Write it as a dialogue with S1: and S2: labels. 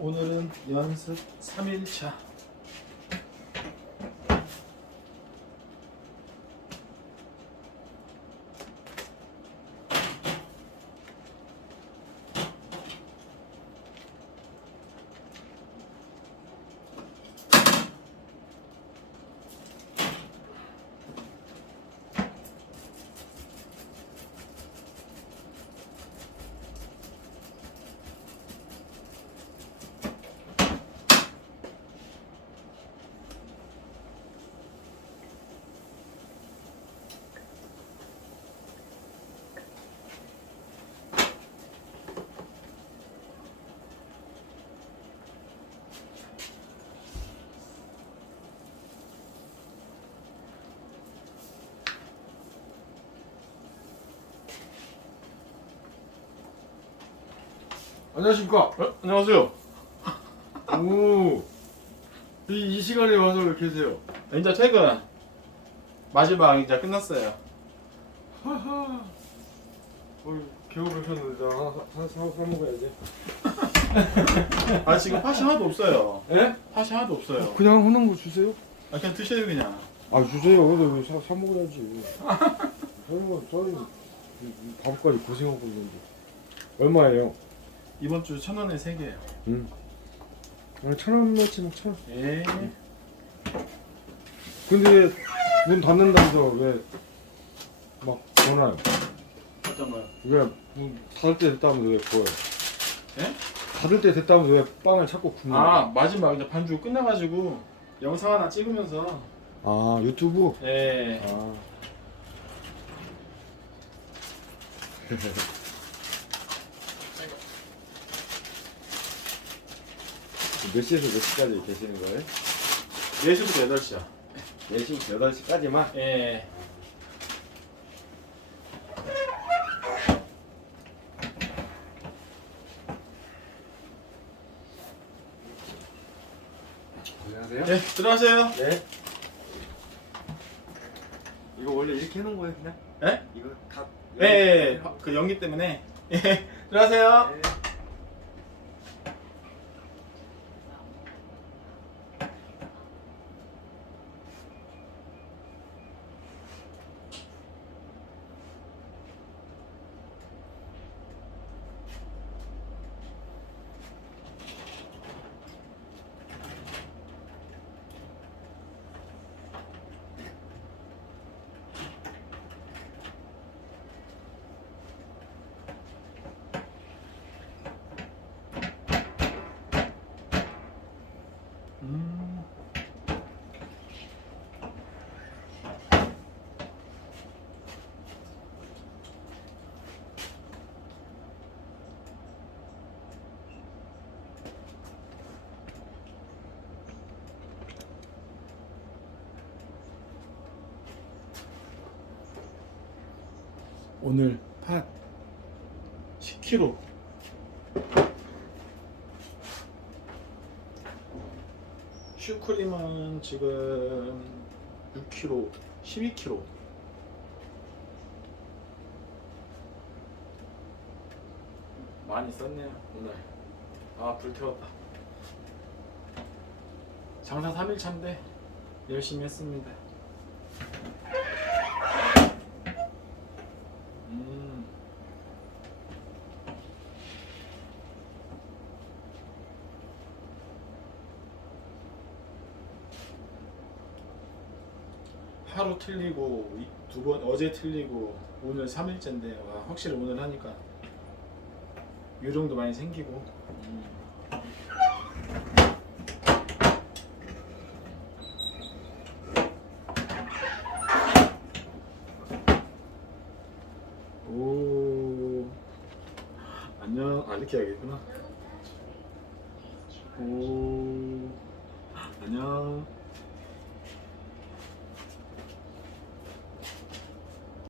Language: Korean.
S1: 오늘은 연습 3일차.
S2: 안녕하십니까.
S1: 어? 안녕하세요.
S2: 오. 이, 이 시간에 와서 왜 계세요?
S1: 이제 퇴근. 마지막 이제 끝났어요.
S2: 하하. 어이, 개고르셨는데 나 하나 사, 먹어야지.
S1: 아 지금 팥이 하나도 없어요.
S2: 예?
S1: 팥이 하나도 없어요.
S2: 그냥 하는 거 주세요.
S1: 아 그냥 드셔요 그냥.
S2: 아 주세요. 근데 왜 사, 사 먹어야지. 저희가 저희 밥까지 고생하고 있는데 얼마예요?
S1: 이번 주 천 원에 세 개예요.
S2: 응. 아니 천원 넣치면 천. 원.
S1: 예.
S2: 근데 문 닫는다면서 왜막 전화요?
S1: 어떤 거요?
S2: 왜 문 닫을 때 됐다면서 왜 구워요?
S1: 예?
S2: 닫을 때 됐다면서 왜 빵을 자꾸 굽나요?
S1: 아 마지막 이제 반주 끝나가지고 영상 하나 찍으면서
S2: 아 유튜브?
S1: 예.
S2: 아. 몇 시에서 몇 시까지 계시는 거예요?
S1: 4시부터 8시요.
S2: 4시부터 8시까지만?
S1: 예.
S2: 안녕하세요.
S1: 네 들어가세요.
S2: 네. 이거 원래 이렇게 해놓은 거예요, 그냥?
S1: 예?
S2: 이거 다.
S1: 예. 예. 그 연기 때문에. 예. 들어가세요.
S2: 네.
S1: 오늘 팥 10kg 슈크림은 지금 6kg, 12kg. 많이 썼네요 오늘. 아 불태웠다. 장사 3일차인데 열심히 했습니다. 음. 하루 틀리고 두 번 어제 틀리고 오늘 3일째인데 와 확실히 오늘 하니까 요령도 많이 생기고. 음. 오. 안녕. 아 이렇게 해야겠구나. 오. 안녕